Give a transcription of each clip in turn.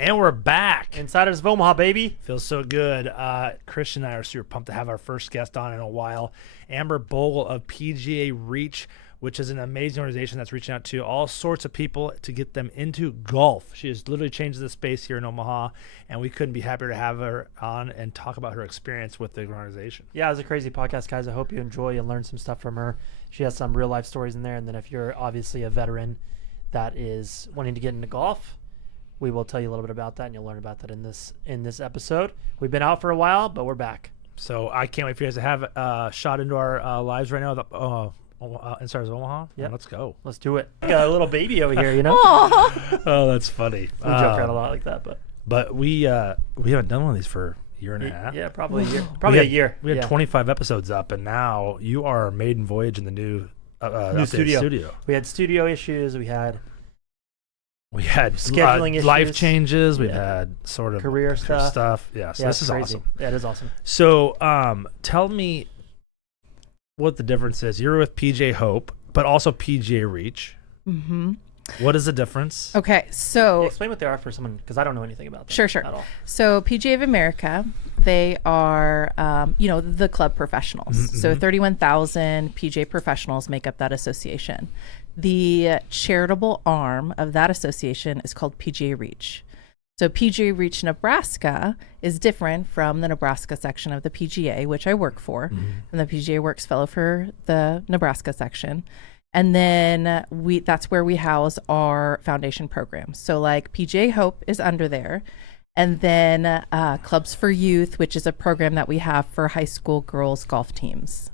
And we're back. Insiders of Omaha, baby. Feels so good. Christian and I are super pumped to have our first guest on in a while. Amber Bogle of PGA Reach, which is an amazing organization that's reaching out to all sorts of people to get them into golf. She has literally changed the space here in Omaha, and we couldn't be happier to have her on and talk about her experience with the organization. Yeah, it was a crazy podcast, guys. I hope you enjoy and learn some stuff from her. She has some real life stories in there. And then if you're obviously a veteran that is wanting to get into golf, we will tell you a little bit about that, and you'll learn about that in this episode. We've been out for a while, but we're back. So I can't wait for you guys to have a shot into our lives right now. Insiders of Omaha? Yeah, let's go. Let's do it. We got a little baby over here, you know? Oh, that's funny. We joke around a lot like that, but we haven't done one of these for a year and a half. Yeah, probably a year. Probably a year. We had 25 episodes up, and now you are our maiden voyage in the new studio. We had studio issues. We had scheduling issues, life changes. We've had sort of career stuff. Yeah, so this is crazy. awesome. Yeah, it is awesome. So, tell me what the difference is. You're with PGA Hope, but also PGA Reach. Mm-hmm. What is the difference? Okay, so explain what they are for someone, because I don't know anything about them. Sure. At all. So PGA of America, they are, the club professionals. Mm-hmm. So 31,000 PGA professionals make up that association. The charitable arm of that association is called PGA Reach. So PGA Reach Nebraska is different from the Nebraska section of the PGA, which I work for. Mm-hmm. And the PGA Works Fellow for the Nebraska section. And then that's where we house our foundation programs. So like PGA Hope is under there. And then Clubs for Youth, which is a program that we have for high school girls golf teams.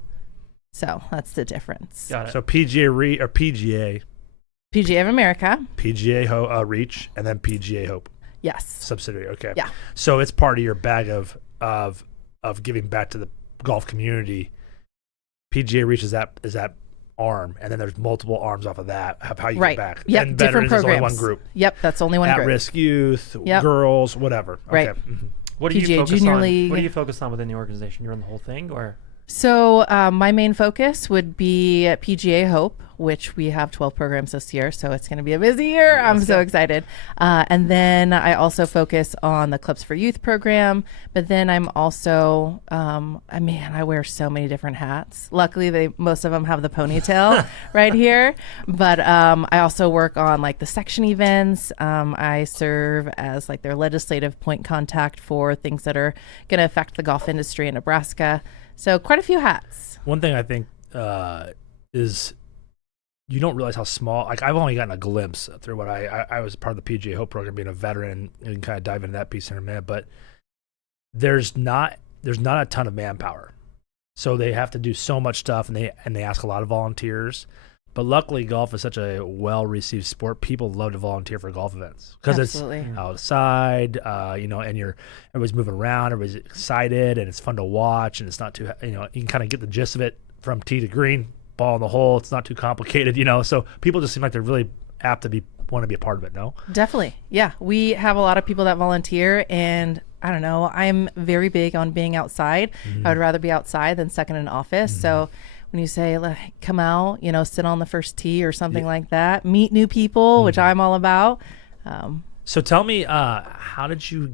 So that's the difference. Got it. So PGA of America. PGA Reach, and then PGA Hope. Yes. Subsidiary. Okay. Yeah. So it's part of your bag of giving back to the golf community. PGA Reach is that arm, and then there's multiple arms off of that of how you get back. Yep, and different programs. Is only one group. Yep, that's only one group. At-risk youth, girls, whatever. Right. Okay. Mm-hmm. What do PGA you focus Junior on? League. What do you focus on within the organization? You're on the whole thing, or? So my main focus would be PGA Hope, which we have 12 programs this year, so it's going to be a busy year. I'm so excited. And then I also focus on the Clubs for Youth program, but then I'm also, I wear so many different hats. Luckily, most of them have the ponytail right here, but I also work on like the section events. I serve as like their legislative point contact for things that are going to affect the golf industry in Nebraska. So quite a few hats. One thing I think is you don't realize how small. Like I've only gotten a glimpse through what I was part of the PGA Hope program, being a veteran, and can kind of dive into that piece in a minute. But there's not a ton of manpower, so they have to do so much stuff, and they ask a lot of volunteers. But luckily, golf is such a well-received sport. People love to volunteer for golf events because it's outside, and everybody's moving around, everybody's excited, and it's fun to watch, and it's not too, you can kind of get the gist of it from tee to green, ball in the hole. It's not too complicated, So people just seem like they're really apt to want to be a part of it. No, definitely, yeah. We have a lot of people that volunteer, and I don't know. I'm very big on being outside. Mm-hmm. I would rather be outside than stuck in an office. Mm-hmm. So when you say, like, come out, sit on the first tee or something like that, meet new people, which I'm all about. So tell me, how did you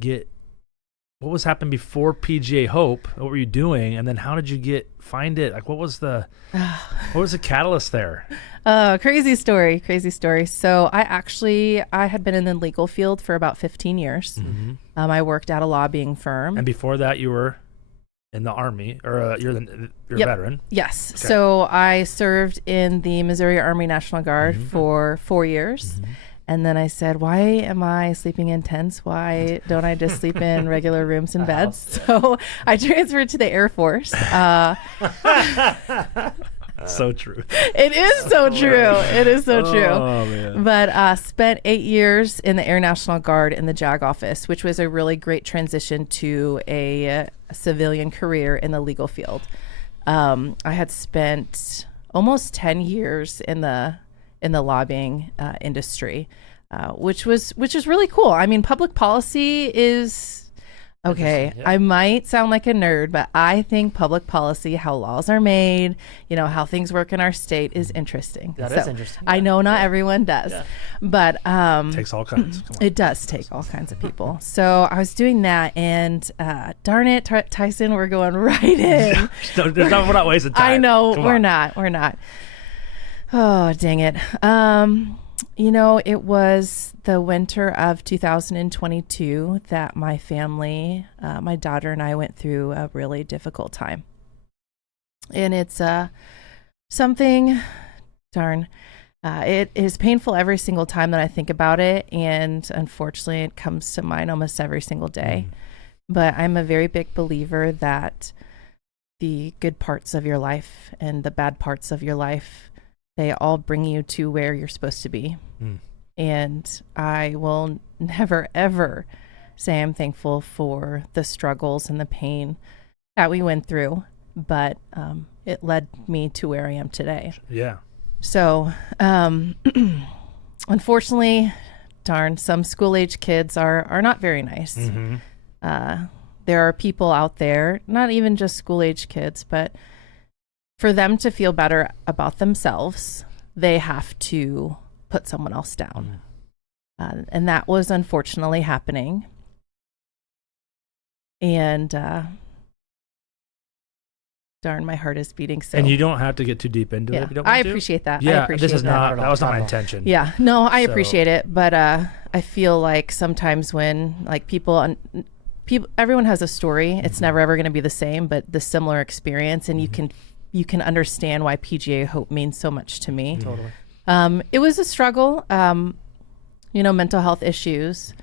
what was happening before PGA Hope? What were you doing? And then how did you find it? Like, what was the catalyst there? Crazy story. So I had been in the legal field for about 15 years. Mm-hmm. I worked at a lobbying firm. And before that you were in the Army, or you're a veteran? Yes. Okay. So I served in the Missouri Army National Guard for 4 years. Mm-hmm. And then I said, why am I sleeping in tents? Why don't I just sleep in regular rooms and beds? So I transferred to the Air Force. So true. It is so true. It is so true. Oh, man. But spent 8 years in the Air National Guard in the JAG office, which was a really great transition to a civilian career in the legal field. I had spent almost 10 years in the lobbying industry, which is really cool. I mean, public policy is Okay, Interesting, yeah. I might sound like a nerd, but I think public policy, how laws are made, how things work in our state is interesting. That is interesting. I Yeah. know not everyone does, Yeah. but Takes all kinds. Come on. it does take all kinds of people. So I was doing that, and darn it, Tyson, we're going right in. We're not wasting time. I know Come we're on. not. We're not. Oh, dang it. It was the winter of 2022 that my family, my daughter and I went through a really difficult time. And it's something, it is painful every single time that I think about it. And unfortunately, it comes to mind almost every single day. But I'm a very big believer that the good parts of your life and the bad parts of your life, they all bring you to where you're supposed to be. And I will never, ever say I'm thankful for the struggles and the pain that we went through, but it led me to where I am today. Yeah. So, unfortunately, some school-age kids are not very nice. There are people out there, not even just school-age kids, but for them to feel better about themselves, they have to put someone else down. And that was unfortunately happening. And my heart is beating. So, And you don't have to get too deep into it yeah, if you don't want I to. appreciate that. Yeah, I appreciate this is that. that was not my intention. Yeah, no, I So- appreciate it, but I feel like sometimes when people, everyone has a story. It's never ever going to be the same, but the similar experience, and you can understand why PGA Hope means so much to me. Totally. It was a struggle, mental health issues,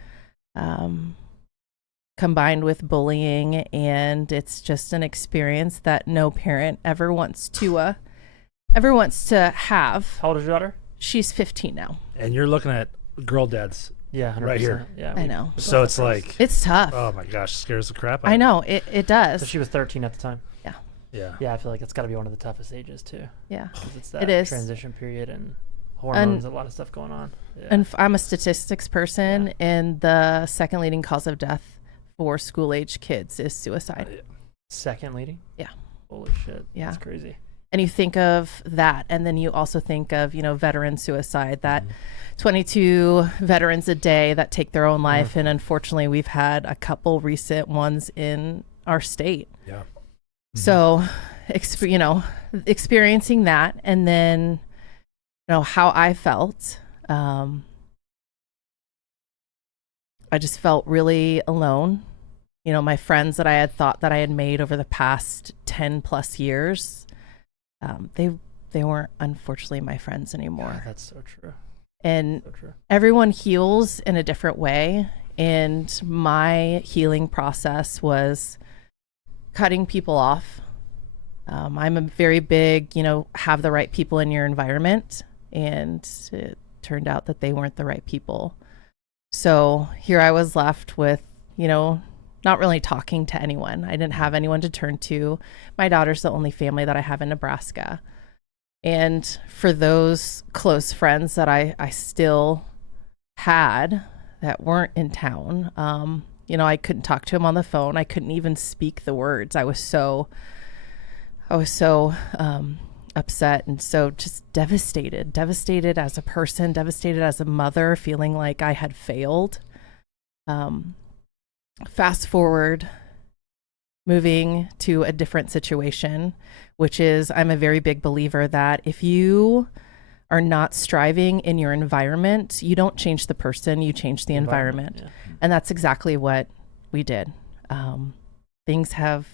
combined with bullying, and it's just an experience that no parent ever wants to have. How old is your daughter? She's 15 now. And you're looking at girl dads. Yeah, 100%. Right here. Yeah, I know. So it's like, It's tough. oh my gosh, scares the crap out I of know it does. So she was 13 at the time. me. Yeah. Yeah, I feel like it's got to be one of the toughest ages too. Yeah. 'Cause it's that It is. transition period and hormones, a lot of stuff going on. Yeah. And I'm a statistics person, and the second leading cause of death for school-age kids is suicide. Second leading? Yeah. Holy shit. Yeah. That's crazy. And you think of that, and then you also think of, veteran suicide, that 22 veterans a day that take their own life. And unfortunately, we've had a couple recent ones in our state. Yeah. So, experiencing that, and then, how I felt, I just felt really alone. My friends that I had thought that I had made over the past 10 plus years, they weren't unfortunately my friends anymore. Yeah, that's so true. And So true. everyone heals in a different way. And my healing process was cutting people off. I'm a very big, have the right people in your environment. And it turned out that they weren't the right people. So here I was left with, not really talking to anyone. I didn't have anyone to turn to. My daughter's the only family that I have in Nebraska. And for those close friends that I still had that weren't in town, I couldn't talk to them on the phone. I couldn't even speak the words. I was so upset and so just devastated as a person, devastated as a mother, feeling like I had failed. Fast forward, moving to a different situation, which is, I'm a very big believer that if you are not striving in your environment, you don't change the person, you change the environment. Yeah. And that's exactly what we did. Things have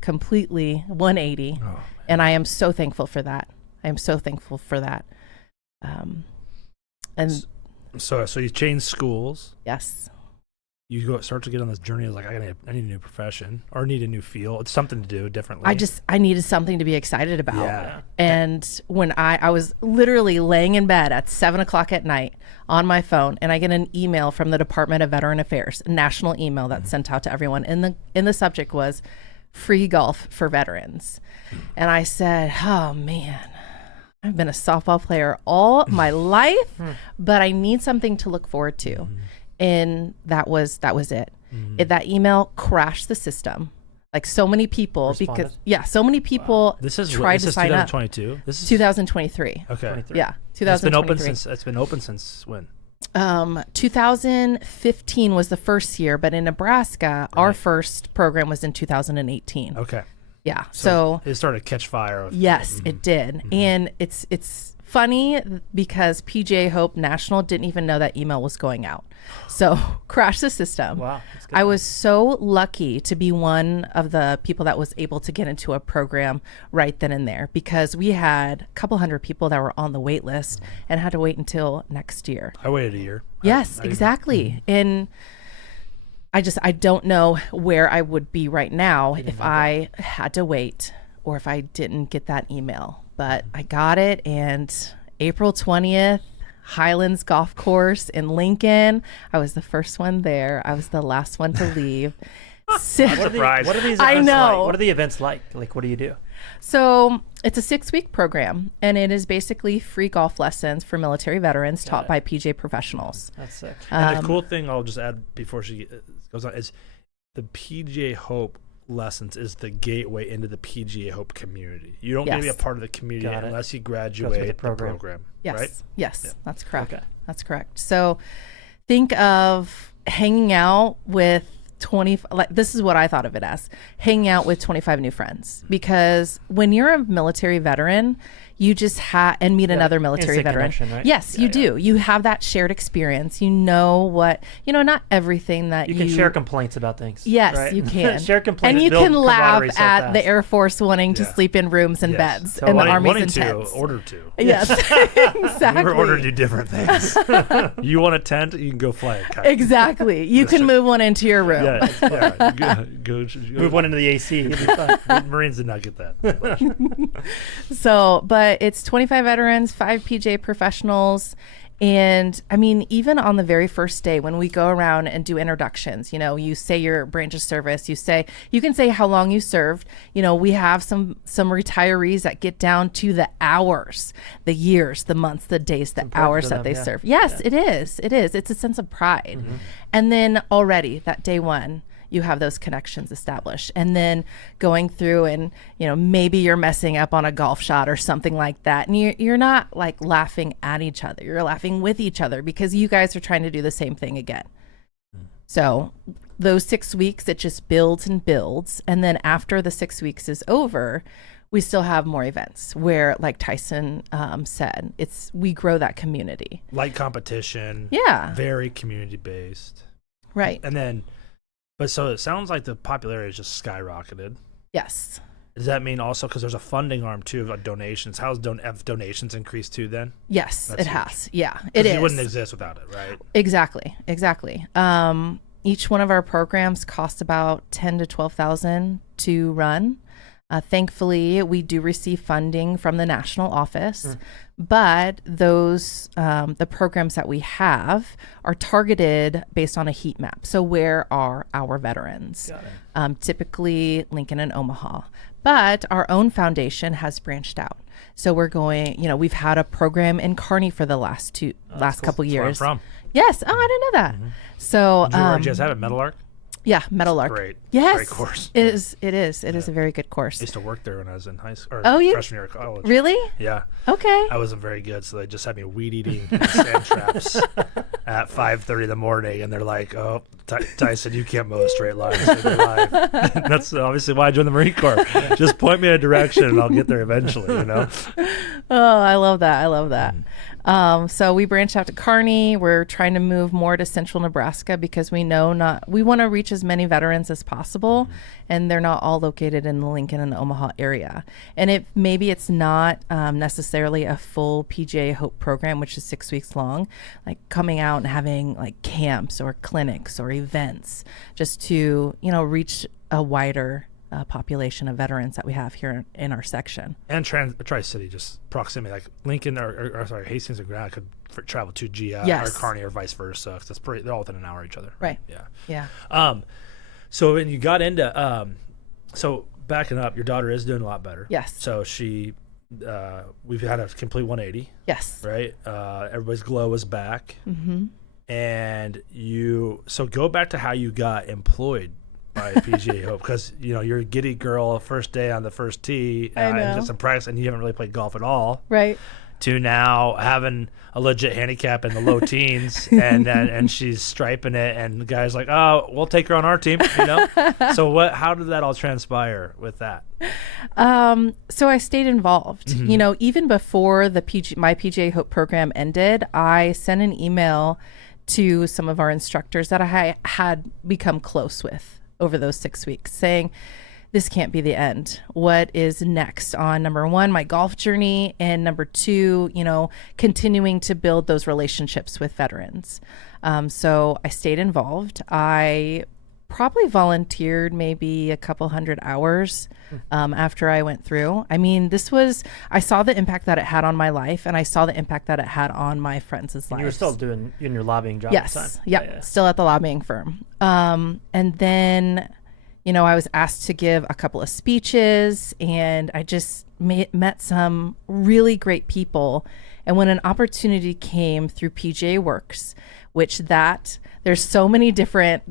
completely 180, and I am so thankful for that. And So you change schools. yes, You start to get on this journey of like, I need a new profession or need a new field. It's something to do differently. I needed something to be excited about. Yeah. And when I was literally laying in bed at 7:00 at night on my phone, and I get an email from the Department of Veteran Affairs, a national email that's sent out to everyone. And the subject was free golf for veterans. And I said, oh man, I've been a softball player all my life, but I need something to look forward to. and that was it. That email crashed the system. Like so many people, Responded? because so many people This is tried to sign up. 2022. This is 2023. Okay. 23. Yeah, It's been 2023. open since. It's been open since when? 2015 was the first year, but in Nebraska, our first program was in 2018. Okay. Yeah. So it started to catch fire. yes, it did. And it's funny because PGA Hope National didn't even know that email was going out. So crashed the system. Wow. That's good. I was so lucky to be one of the people that was able to get into a program right then and there, because we had a couple hundred people that were on the wait list and had to wait until next year. I waited a year. Yes, exactly. And I don't know where I would be right now if I had to wait or if I didn't get that email. But I got it, and April 20th, Highlands Golf Course in Lincoln. I was the first one there. I was the last one to leave. Surprise. What are these events I know. like? What are the events like? Like, what do you do? So it's a 6-week program, and it is basically free golf lessons for military veterans taught by PGA professionals. That's sick. And the cool thing I'll just add before she goes on is the PGA Hope lessons is the gateway into the PGA Hope community. You don't get to be a part of the community Got it. unless you Goes with graduate the the program. program. Yes. Right? Yes. Yeah. That's correct. Okay. That's correct. So think of hanging out with 20, like this is what I thought of it as, hanging out with 25 new friends, because when you're a military veteran, you just and meet another military instant veteran. connection, right? Yes, you do. You have that shared experience. You know what, not everything that You can share complaints about things. Yes, right? you can. Share complaints. And you build can laugh camaraderie so at fast. the Air Force wanting to Yeah. sleep in rooms and Yes. beds, Totally. and the Army's wanting intense. to, order to. Yes, exactly. You were ordered to do different things. You want a tent, you can go fly a kite. Exactly. You can move one into your room. Yeah. Go, Move one into the AC. It'd be fun. The Marines did not get that. So, but it's 25 veterans, 5 PGA professionals. And I mean, even on the very first day when we go around and do introductions, you say your branch of service, you can say how long you served. We have some retirees that get down to the hours, the years, the months, the days, the hours to that them, they yeah. serve. Yes, it is. It is. It's a sense of pride. And then already that day one, you have those connections established, and then going through and maybe you're messing up on a golf shot or something like that, and you're not like laughing at each other, you're laughing with each other because you guys are trying to do the same thing again. So those 6 weeks, it just builds and builds, and then after the 6 weeks is over, we still have more events where, like Tyson said, we grow that community. Light competition. Yeah. Very community based. Right. And then, but so it sounds like the popularity has just skyrocketed. Yes. Does that mean also, because there's a funding arm too of donations? Have donations increased too then? Yes, That's it huge. has. Yeah, it is. It wouldn't exist without it, right? Exactly. Each one of our programs costs about $10,000 to $12,000 to run. Thankfully, we do receive funding from the national office, but those the programs that we have are targeted based on a heat map. So where are our veterans? Got it. Typically Lincoln and Omaha, but our own foundation has branched out. So we're going. We've had a program in Kearney for the last cool. couple That's where I'm years. from. Yes. Oh, I didn't know that. So Did you guys have a Metal Arc? yeah, Metal Arc. Great. Yes, Great course. It is. It is. It is a very good course. I used to work there when I was in high school. Oh, you- freshman year of college. Really? Yeah. Okay. I wasn't very good, so they just had me weed eating sand traps at 5:30 in the morning, and they're like, "Oh, Tyson, you can't mow a straight line to save your life." That's obviously why I joined the Marine Corps. Just point me in a direction, and I'll get there eventually. Oh, I love that. I love that. So we branched out to Kearney. We're trying to move more to central Nebraska because we want to reach as many veterans as possible, and they're not all located in the Lincoln and Omaha area. And maybe it's not necessarily a full PGA Hope program, which is 6 weeks long, like coming out and having like camps or clinics or events just to, reach a wider population of veterans that we have here in our section. And Tri-City, just proximity, like Lincoln or Hastings and Grand could travel to GI Yes. or Kearney or vice versa. 'Cause they're all within an hour of each other. Right. Yeah. Yeah. So when you got into so backing up, your daughter is doing a lot better. Yes. So we've had a complete 180, Yes. right? Everybody's glow is back. Mm-hmm. and so go back to how you got employed by PGA Hope, because you're a giddy girl first day on the first tee and just some practice, and you haven't really played golf at all. Right. To now having a legit handicap in the low teens, and she's striping it, and the guy's like, "Oh, we'll take her on our team," So how did that all transpire with that? So I stayed involved. Even before my PGA Hope program ended, I sent an email to some of our instructors that I had become close with over those 6 weeks, saying, this can't be the end. What is next on, number one, my golf journey, and number two, continuing to build those relationships with veterans. So I stayed involved. I probably volunteered maybe a couple hundred hours after I went through. I mean, I saw the impact that it had on my life, and I saw the impact that it had on my friends' lives. You were still doing your lobbying job yes. at the time? Yep. Yeah. Still at the lobbying firm. And then I was asked to give a couple of speeches, and I just met some really great people. And when an opportunity came through PGA Works, which there's so many different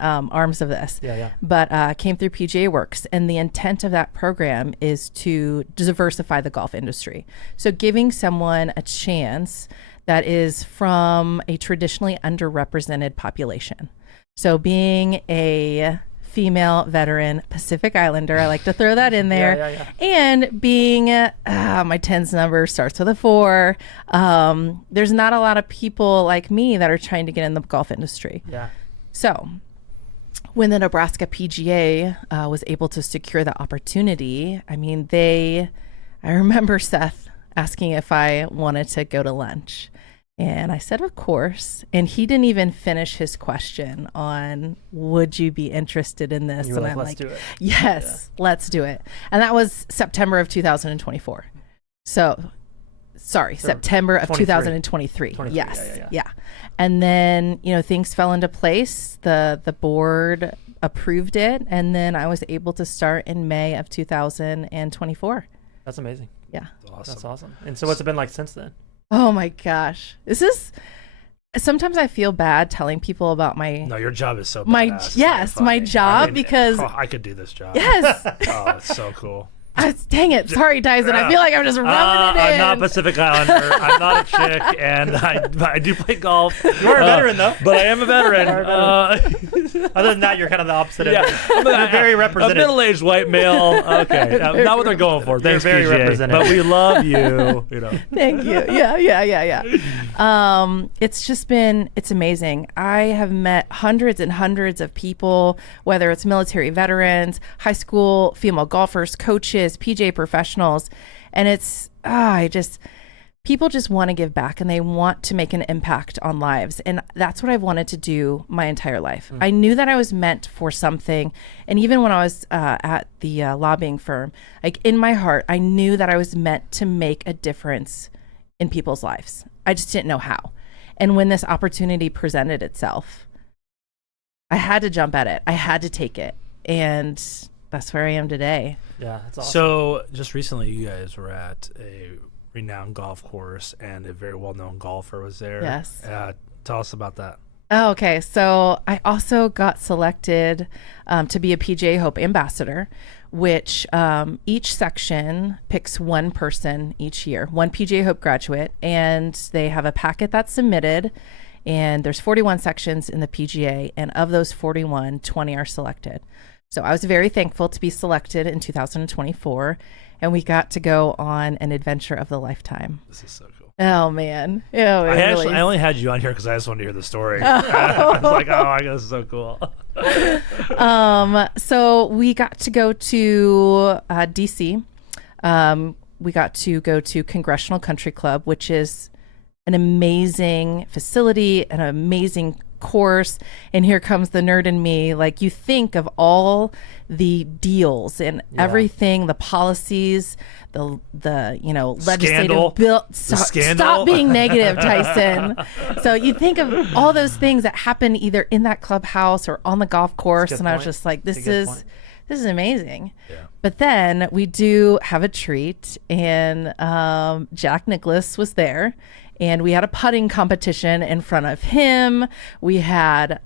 arms of this, but came through PGA Works, and the intent of that program is to diversify the golf industry. So giving someone a chance that is from a traditionally underrepresented population. So being a female veteran Pacific Islander, I like to throw that in there, and being my tens number starts with a 4. There's not a lot of people like me that are trying to get in the golf industry. So when the Nebraska PGA was able to secure the opportunity, I remember Seth asking if I wanted to go to lunch. And I said, of course. And he didn't even finish his question on, would you be interested in this? And I'm let's do it. Yes, let's do it. And that was September of 2024. So, September of 2023. Yes. Yeah. And then, things fell into place. The board approved it. And then I was able to start in May of 2024. That's amazing. Yeah. That's awesome. And so what's it been like since then? Oh my gosh. Sometimes I feel bad telling people about No, your job is so badass. Yes, my job, because I could do this job. Yes. Oh, it's so cool. Dang it. Sorry, Tyson. I feel like I'm just rubbing it in. I'm not Pacific Islander. I'm not a chick, and I do play golf. You're a veteran, though. But I am a veteran. Other than that, you're kind of the opposite of it. You're very represented. A middle-aged white male. Okay. Not what they're going for. Thanks, very PGA. represented. But we love you. Thank you. Yeah. It's amazing. I have met hundreds and hundreds of people, whether it's military veterans, high school female golfers, coaches, PGA professionals, and people just want to give back, and they want to make an impact on lives, and that's what I've wanted to do my entire life. I knew that I was meant for something, and even when I was at the lobbying firm, like in my heart, I knew that I was meant to make a difference in people's lives. I just didn't know how. And when this opportunity presented itself, I had to jump at it. I had to take it, and that's where I am today. Yeah, that's awesome. So just recently, you guys were at a renowned golf course, and a very well-known golfer was there. Yes. Tell us about that. Oh, okay. So I also got selected to be a PGA Hope ambassador, which each section picks one person each year, one PGA Hope graduate, and they have a packet that's submitted. And there's 41 sections in the PGA, and of those 41, 20 are selected. So I was very thankful to be selected in 2024, and we got to go on an adventure of the lifetime. This is so cool. Oh, man. I only had you on here because I just wanted to hear the story. I was like, I guess this is so cool. So we got to go to D.C. We got to go to Congressional Country Club, which is an amazing facility, an amazing course. And here comes the nerd in me. Like, you think of all the deals and everything, the policies, the legislative bill. Stop being negative, Tyson. So you think of all those things that happen either in that clubhouse or on the golf course, and I was just like, this is amazing. Yeah. But then we do have a treat, and Jack Nicklaus was there, and we had a putting competition in front of him. We had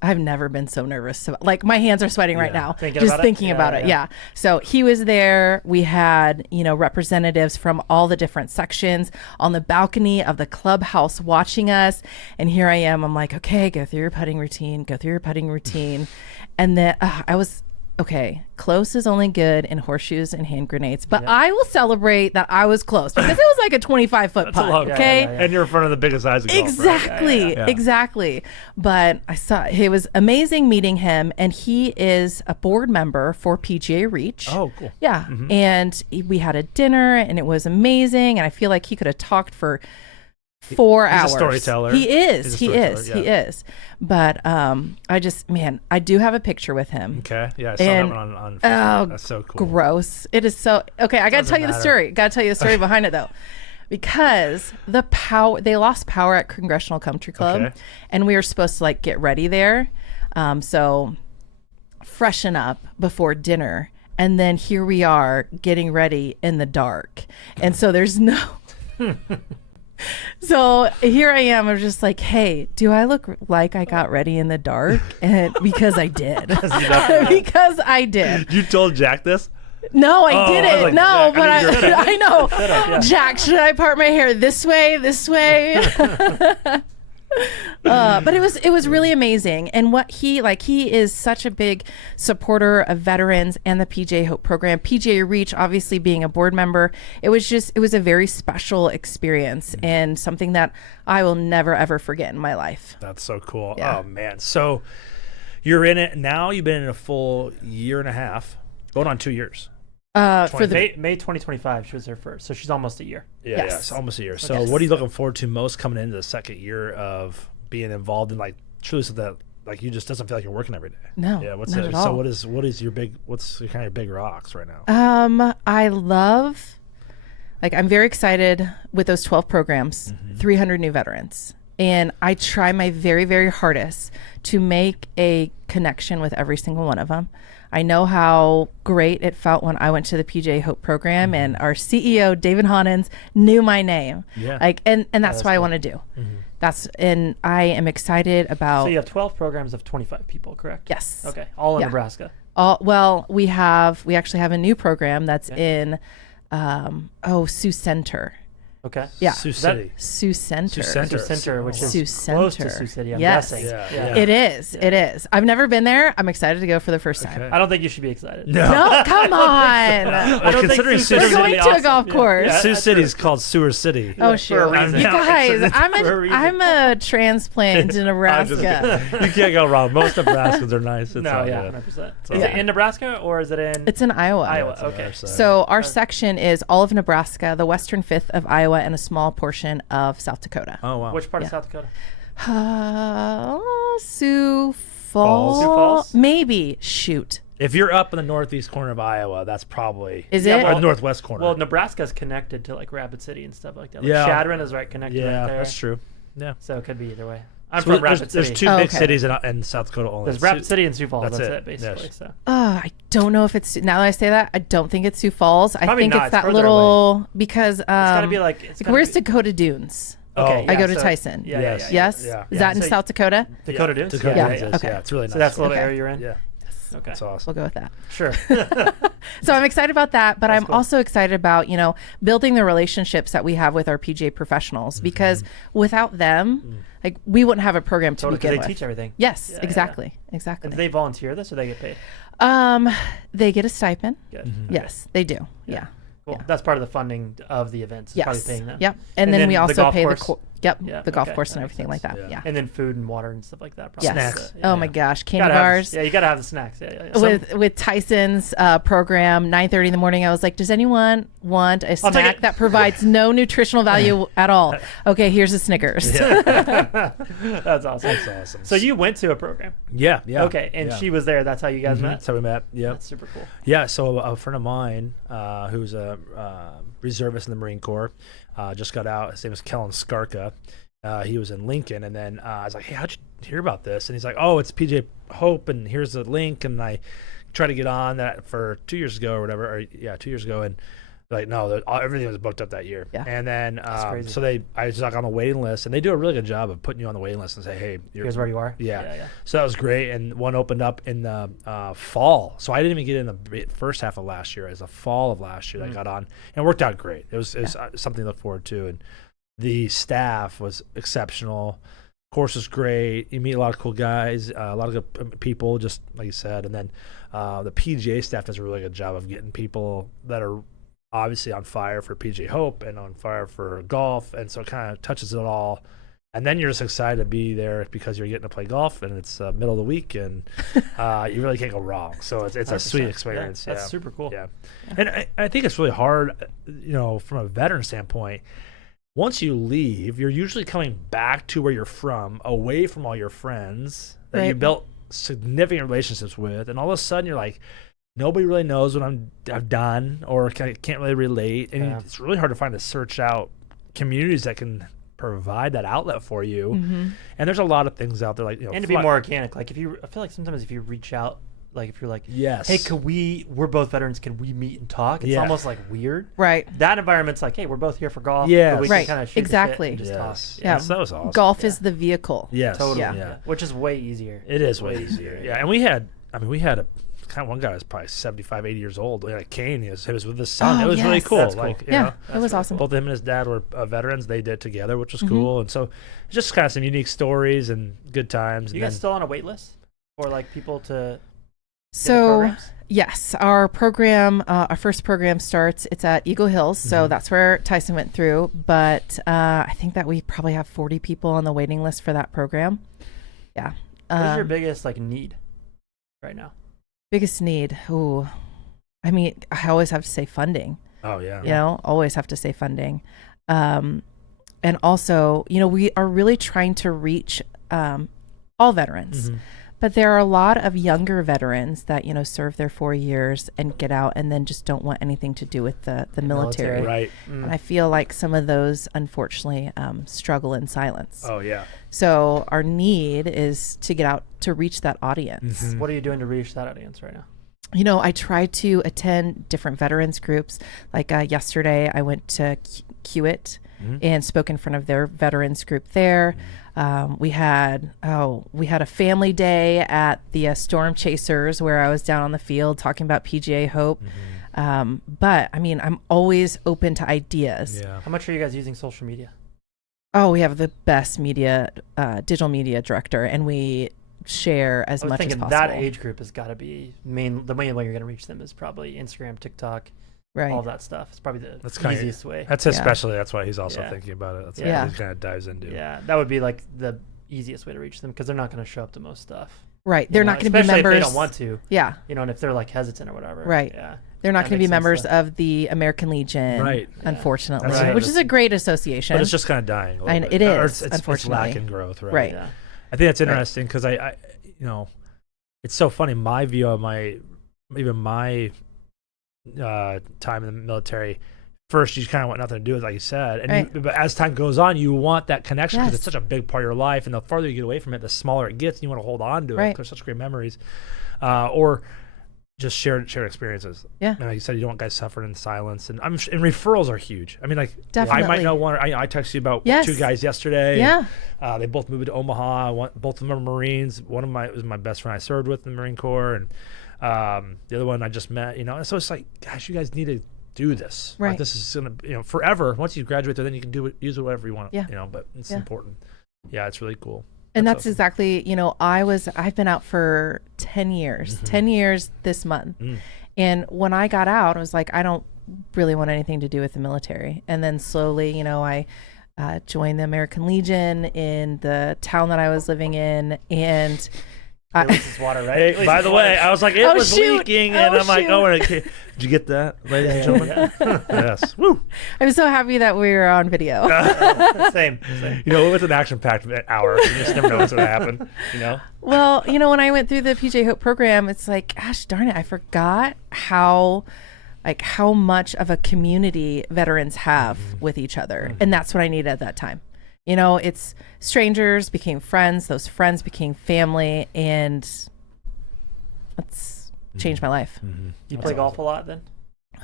I've never been so nervous. Like my hands are sweating right now just thinking about it. Yeah. So he was there. We had, representatives from all the different sections on the balcony of the clubhouse watching us. And here I am. I'm like, okay, go through your putting routine. And then I was, okay, close is only good in horseshoes and hand grenades, but I will celebrate that I was close because it was like a 25-foot putt. Okay. And you're in front of the biggest eyes of golf, exactly. right? Exactly. But it was amazing meeting him, and he is a board member for PGA Reach. Oh, cool. Yeah. And we had a dinner, and it was amazing, and I feel like he could have talked for 4 hours. He's a storyteller. He is. But I do have a picture with him. Okay. Yeah, I saw that one on Facebook. That's so cool. Gross. It is so okay. I gotta tell you the story. Behind it though. Because they lost power at Congressional Country Club, and we were supposed to get ready there. So freshen up before dinner. And then here we are getting ready in the dark. And so there's no So here I am. I'm just like, hey, do I look like I got ready in the dark? And because I did. Because I did. You told Jack this? No, I didn't. Like, no, but I I know. Jack, should I part my hair this way? But it was really amazing. And what he is such a big supporter of veterans and the PGA Hope program. PGA Reach, obviously being a board member, it was a very special experience and something that I will never ever forget in my life. That's so cool. Yeah. Oh man. So you're in it now. You've been in a full year and a half, going on 2 years. For the May 2025, she was there first, so she's almost a year. Yeah, it's almost a year. So what are you looking forward to most coming into the second year of being involved in truly so that you just doesn't feel like you're working every day? No, yeah. not at all. So what's your kind of big rocks right now? I love, I'm very excited with those 12 programs, 300 new veterans. And I try my very, very hardest to make a connection with every single one of them. I know how great it felt when I went to the PGA Hope program and our CEO, David Honens, knew my name. Yeah. And that's what I want to do. And I am excited about. So you have 12 programs of 25 people, correct? Yes. Okay. All in Nebraska. Well, we actually have a new program that's in Sioux Center. Okay. Yeah. Sioux City. Sioux Center. SiouxEnter, which is Sioux close Center. to Sioux City, I'm Yes. guessing. Yeah. It is. It is. I've never been there. I'm excited to go for the first time. I don't think you should be excited. No, come on. I don't considering think We're going to a golf course. Yeah, Sioux City's called Sewer City. Oh, sure. For a reason. You guys, For a reason. I'm a transplant to Nebraska. You can't go wrong. Most Nebraskans are nice. It's 100%. Is Yeah. it in Nebraska or is it in? It's in Iowa. Iowa, okay. So our section is all of Nebraska, the western fifth of Iowa, and a small portion of South Dakota. Oh, wow. Which part of South Dakota? Sioux Falls? Sioux Falls? Maybe. Shoot. If you're up in the northeast corner of Iowa, that's probably Is it? or northwest corner. Well, Nebraska's connected to Rapid City and stuff like that. Chadron is connected right there. That's true. Yeah. So it could be either way. I'm So from Rapid City. there's two big cities in South Dakota only. There's Rapid City and Sioux Falls. That's it, Yes. basically. So. I don't know if it's, now that I say that, I don't think it's Sioux Falls. I Probably think not. it's that It's further little, because It's got to be where's Dakota Dunes? Okay, Oh. I go to Tyson. Yes. Yes? Yeah. Is that in So- South Dakota? Dakota Dunes? Dakota Yeah. Dunes is, Okay. yeah, it's really nice. So that's the little Okay. area you're in? Yeah. Okay. That's awesome. We'll go with that. Sure. So I'm excited about that, but That's I'm cool. also excited about, building the relationships that we have with our PGA professionals, because without them, we wouldn't have a program to Totally, 'cause begin they with. teach everything. Yes, Yeah, exactly. And Exactly. do they volunteer this or they get paid? They get a stipend. Good. Okay. Yes, they do. Yeah. Cool. Yeah. That's part of the funding of the events. Is probably Yes. paying them. Yep. And And then then we the also golf pay course? the golf okay, course that and makes everything like sense. that. Yeah. And then food and water and stuff like that. Probably. Yes. So, Oh my gosh, candy Gotta have bars. you got to have the snacks. Yeah. With Tyson's program, 9:30 in the morning, I was like, does anyone want a take snack it. that provides no nutritional value at all? Okay, here's a Snickers. That's awesome. That's awesome. So you went to a program. Yeah. Okay, and she was there. That's how you guys met? That's how we met. Yep. That's super cool. Yeah, so a friend of mine who's a reservist in the Marine Corps just got out. His name is Kellen Skarka. He was in Lincoln, and then I was like, hey, how'd you hear about this? And he's like, oh, it's PJ Hope, and here's the link. And I tried to get on that for 2 years ago or whatever. 2 years ago, and Like, no, everything was booked up that year. Yeah. And then, crazy. so I was like on the waiting list, and they do a really good job of putting you on the waiting list and say, hey, Here's where you are. Yeah. So that was great. And one opened up in the fall. So I didn't even get in the first half of last year. It was the fall of last year that I got on. And it worked out great. It was something to look forward to. And the staff was exceptional. Course was great. You meet a lot of cool guys, a lot of good people, just like you said. And then the PGA staff does a really good job of getting people that are obviously on fire for PGA Hope and on fire for golf, and so it kind of touches it all. And then you're just excited to be there because you're getting to play golf, and it's middle of the week, and you really can't go wrong. So it's a sweet experience. Yeah, that's super cool. Yeah, and I think it's really hard, from a veteran standpoint. Once you leave, you're usually coming back to where you're from, away from all your friends that you built significant relationships with, and all of a sudden you're like, nobody really knows what I've done or can't really relate. And it's really hard to find to search out communities that can provide that outlet for you. Mm-hmm. And there's a lot of things out there, like, and to be more organic. Like I feel like sometimes if you reach out, like if you're like, yes, hey, we're both veterans, can we meet and talk? It's almost like weird. Right. That environment's like, hey, we're both here for golf. Yeah. But we can kind of shoot Exactly. the shit and just talk. Yeah. So that was awesome. Golf is the vehicle. Yes. Totally. Yeah. Which is way easier. It is way easier. Yeah. And we had a kind of one guy was probably 75, 80 years old. Like Kane, he was with his son. Oh, it was really yes. cool. That's cool. Like, Yeah, it was awesome. Both him and his dad were veterans. They did it together, which was cool. And so it's just kind of some unique stories and good times. You guys still on a wait list for like people to? So yes, our program, our first program starts. It's at Eagle Hills, so that's where Tyson went through. But I think that we probably have 40 people on the waiting list for that program. Yeah. What is your biggest need right now? Biggest need? Ooh, I mean, I always have to say funding. Oh yeah. You know, always have to say funding. And also, we are really trying to reach all veterans. But there are a lot of younger veterans that, serve their 4 years and get out and then just don't want anything to do with the military. Right. And I feel like some of those, unfortunately, struggle in silence. Oh, yeah. So our need is to get out to reach that audience. What are you doing to reach that audience right now? I try to attend different veterans groups. Like yesterday, I went to Kiewit and spoke in front of their veterans group there. We had a family day at the Storm Chasers where I was down on the field talking about PGA Hope. But I mean, I'm always open to ideas. Yeah. How much are you guys using social media? Oh, we have the best digital media director, and we share as much as possible. That age group has got to be the main way you're going to reach them is probably Instagram, TikTok, all that stuff. It's probably the easiest way. That's especially that's why he's also thinking about it. That's what he kind of dives into. Yeah, that would be like the easiest way to reach them because they're not going to show up to most stuff. Right, they're not going to be members. Especially if they don't want to. Yeah, and if they're like hesitant or whatever. Right. Yeah. They're not going to be members of the American Legion, right? Unfortunately, right. Which is a great association, but it's just kind of dying. It is, it's unfortunately, lacking growth, right? Right. Yeah. I think that's interesting because I it's so funny. My view of my time in the military. First, you kind of want nothing to do with, like you said, and but as time goes on, you want that connection because it's such a big part of your life, and the farther you get away from it, the smaller it gets, and you want to hold on to it because such great memories, or just shared experiences. Yeah, and like you said, you don't want guys suffering in silence, and and referrals are huge. I mean, like definitely. I might know one. I texted you about two guys yesterday. Yeah, they both moved to Omaha. Both of them are Marines. One of was my best friend I served with in the Marine Corps, and the other one I just met. And so it's like, gosh, you guys need to do this. Right. Like, this is gonna, forever. Once you graduate there, then you can use it whatever you want. Yeah. But it's important. Yeah, it's really cool. And that's awesome. Exactly, I've been out for 10 years, 10 years this month. And when I got out, I was like, I don't really want anything to do with the military. And then slowly, I joined the American Legion in the town that I was living in. And at least it's water, right? Hey, by the way, I was like, it was leaking, and I'm like, did you get that, ladies and gentlemen? Yes. Woo. I'm so happy that we were on video. Same. It was an action-packed hour. You just never know what's going to happen. Well, when I went through the PGA Hope program, it's like, gosh darn it, I forgot how much of a community veterans have with each other, and that's what I needed at that time. It's strangers became friends, those friends became family, and it's changed my life. You play golf a lot then?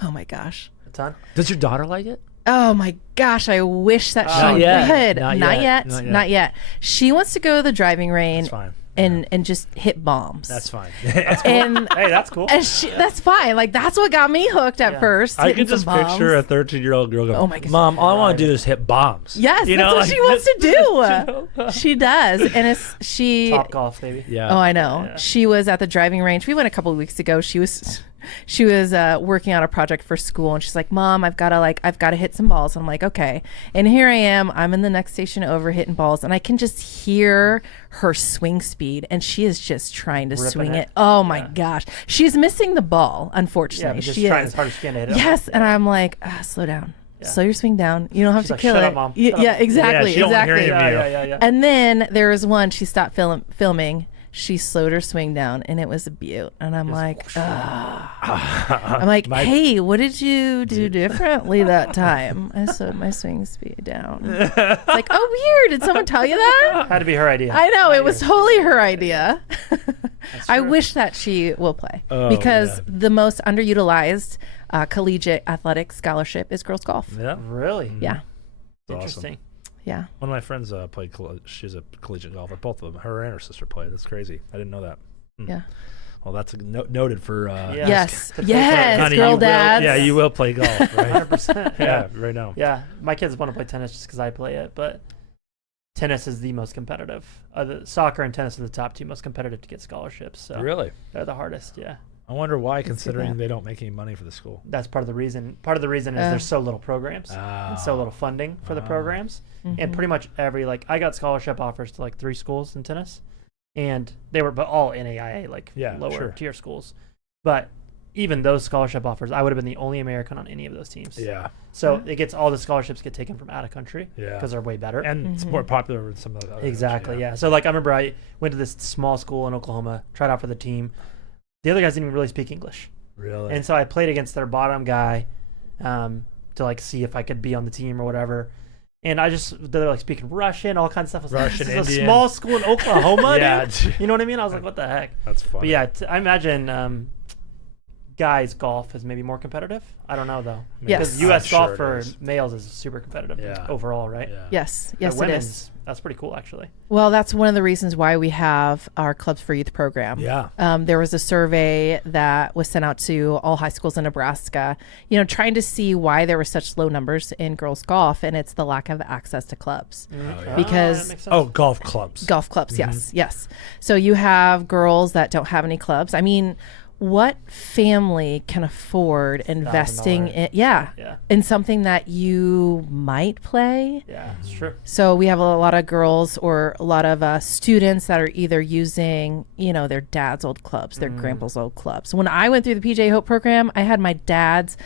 Oh my gosh. ton. Does your daughter like it? Oh my gosh, I wish that she Not yet. could. Not Not yet. yet. Not yet. She wants to go to the driving range That's fine. and just hit bombs. That's fine. And Hey, that's cool. that's fine. Like that's what got me hooked at Yeah. first. I hitting can just some bombs. picture a 13-year-old girl go, Oh my gosh. Mom, all I want to do is hit bombs. Yes, You that's know, what like, she wants to do. know? She does, and it's she. Top golf, baby. Yeah. Oh, I know. Yeah. She was at the driving range. We went a couple of weeks ago. She was working on a project for school, and she's like, "Mom, I've got to hit some balls." And I'm like, "Okay." And here I am. I'm in the next station over hitting balls, and I can just hear her swing speed, and she is just trying to Ripping swing it. it. Oh my Yeah. gosh, she's missing the ball. Yeah, Unfortunately, but just she trying is. as hard as she can to hit it. Yes, and I'm like, slow down. Yeah. Slow your swing down. You don't have She's to like, kill "Shut it. up, Mom. Y- Shut yeah, up." exactly, Yeah, she don't wanna hear exactly. any of you. Yeah. And then there was one, she stopped filming. She slowed her swing down, and it was a beaut. And I'm like, I'm like, hey, what did you do differently that time? I slowed my swing speed down. Like, oh, weird. Did someone tell you that? Had to be her idea. I know. Not It was yours. totally her idea. I true. wish that she will play Oh, because yeah. the most underutilized collegiate athletic scholarship is girls golf. Yeah. Really? Yeah. That's awesome. Interesting. Yeah. One of my friends played. She's a collegiate golfer. Both of them. Her and her sister played. That's crazy. I didn't know that. Yeah. Well, that's noted for. Yeah. Yes. To play Yes. Honey, Girl you will, dads. yeah, you will play golf, right? 100%. yeah, right now. Yeah, my kids want to play tennis just because I play it, but tennis is the most competitive. The soccer and tennis are the top two most competitive to get scholarships. So Really? they're the hardest. Yeah, I wonder why, see considering that. they don't make any money for the school. that's part of the reason. Part of the reason is there's so little programs and so little funding for the programs, and pretty much I got scholarship offers to like 3 schools in tennis, and they were but all NAIA lower tier schools, but even those scholarship offers, I would have been the only American on any of those teams. Yeah. So it gets all the scholarships get taken from out of country Yeah. because they're way better. And it's more popular than some of the other. Exactly, yeah. So, I remember I went to this small school in Oklahoma, tried out for the team. The other guys didn't even really speak English. Really? And so I played against their bottom guy to, see if I could be on the team or whatever. And they're, speaking Russian, all kinds of stuff. I was Russian, like, this is Indian. a small school in Oklahoma, Yeah. dude. You know what I mean? I was like, what the heck? That's funny. But, yeah, I imagine guys' golf is maybe more competitive. I don't know, though. Yes. Because I'm U.S. sure golf it for is. males is super competitive overall, right? Yeah. Yes. But Yes, it women's, is. That's pretty cool, actually. Well, that's one of the reasons why we have our Clubs for Youth program. Yeah. There was a survey that was sent out to all high schools in Nebraska, trying to see why there were such low numbers in girls golf, and it's the lack of access to clubs. yeah. Because- that makes sense. Oh, golf clubs. Golf clubs, yes. So you have girls that don't have any clubs. I mean, what family can afford investing in Yeah. in something that you might play? Yeah, it's true. So we have a lot of girls or a lot of students that are either using, their dad's old clubs, their grandpa's old clubs. When I went through the PGA Hope program, I had my dad's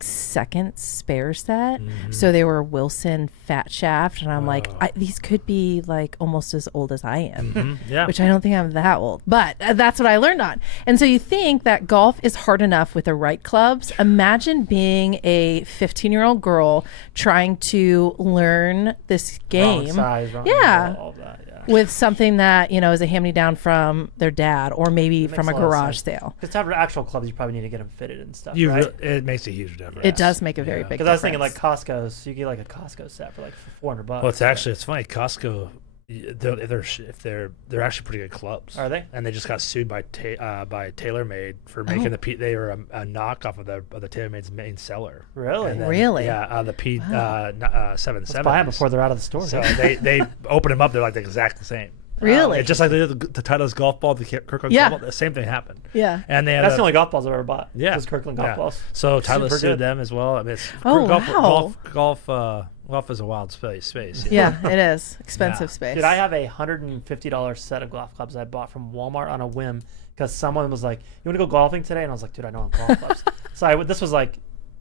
second spare set. So they were Wilson Fat Shaft, and I'm like, these could be almost as old as I am, Yeah. which I don't think I'm that old, but that's what I learned on. And so you think that golf is hard enough with the right clubs. Imagine being a 15-year-old girl trying to learn this game. Wrong size, wrong Yeah. angle, all that, yeah. With something that is a hand-me-down from their dad or maybe That from a makes a lot of garage sense. sale. Because to have actual clubs, you probably need to get them fitted and stuff, right? It makes a huge difference. It does make a very big Because difference. I was thinking Costco's, you get a Costco set for $400. Well, it's funny. Costco, they're actually pretty good clubs. Are they? And they just got sued by TaylorMade for making they were a knockoff of the TaylorMade's main seller. Really? And then, Really? Yeah, the 770. Let's buy them before they're out of the store. So they open them up. They're the exact same. Really? It's just like they did the Titleist golf ball, the Kirkland Yeah. golf ball. The same thing happened. Yeah. And they had That's the only golf balls I've ever bought. Yeah. Those Kirkland golf yeah. balls. So Titleist Super sued good. them as well. I mean, Oh, golf is a wild space. Yeah, it is. Expensive Yeah. space. Dude, I have a $150 set of golf clubs I bought from Walmart on a whim because someone was like, "You want to go golfing today?" And I was like, "Dude, I don't have golf clubs." So this was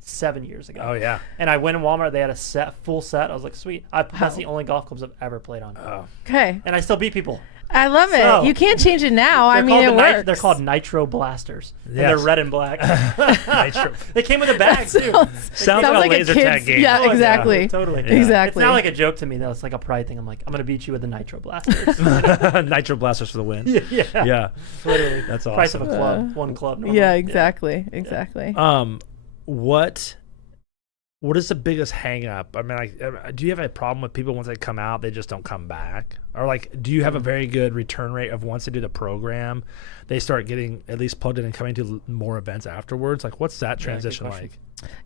7 years ago. Oh yeah. And I went in Walmart. They had a full set. I was like, "Sweet." That's the only golf clubs I've ever played on. Oh. Okay. And I still beat people. I love it. So- You can't change it now. I mean, it works. They're called Nitro Blasters. And Yes. they're red and black. Nitro. They came with a bag too. Sounds like a laser tag game. Yeah, Oh, exactly. Totally. Yeah. Exactly. It's not like a joke to me though. It's like a pride thing. I'm like, I'm gonna beat you with the Nitro Blasters. Nitro blasters for the win. yeah. Yeah. Literally. That's Price of awesome. a club. One club. normally. Yeah, exactly. Exactly. What what is the biggest hang up? I mean, like, do you have a problem with people once they come out, they just don't come back? Or like, do you have a very good return rate of once they do the program, they start getting at least plugged in and coming to more events afterwards? Like, what's that transition like?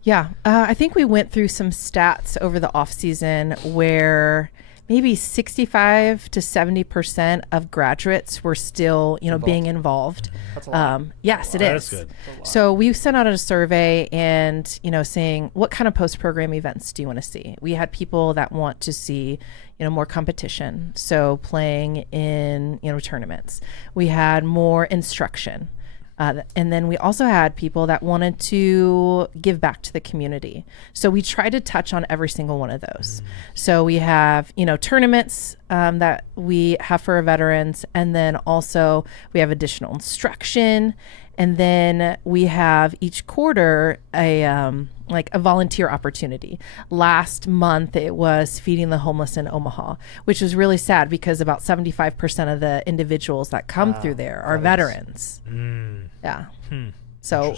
Yeah, I think we went through some stats over the off season where maybe 65 to 70% of graduates were still, being involved. That's a lot. Yes, it That's is. good. So we sent out a survey and, saying, what kind of post-program events do you want to see? We had people that want to see, more competition. So playing in, tournaments. We had more instruction. And then we also had people that wanted to give back to the community. So we tried to touch on every single one of those. So we have, tournaments that we have for our veterans. And then also we have additional instruction. And then we have each quarter a volunteer opportunity. Last month it was feeding the homeless in Omaha, which was really sad because about 75% of the individuals that come through there are veterans. Yeah. So,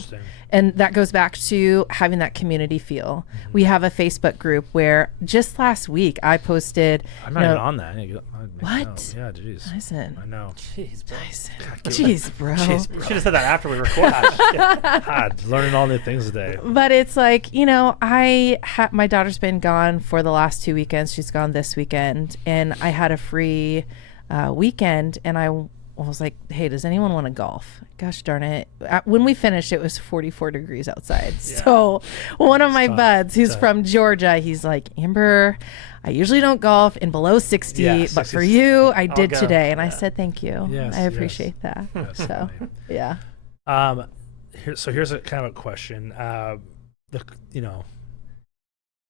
and that goes back to having that community feel. We have a Facebook group where just last week I posted. I'm not even on that. What? Yeah, jeez. Tyson. I know. Jeez, bro. Jeez, bro. Jeez, You should have said that after we recorded. God, learning all new things today. But it's like, my daughter's been gone for the last 2 weekends. She's gone this weekend. And I had a free weekend. And I was like, hey, does anyone want to golf? Gosh darn it. When we finished, it was 44 degrees outside. Yeah. So one of my buds who's from Georgia, he's like, Amber, I usually don't golf in below 60, but for you, I did today. And I said, thank you. Yes, I appreciate that. So, yeah. So here's a kind of a question.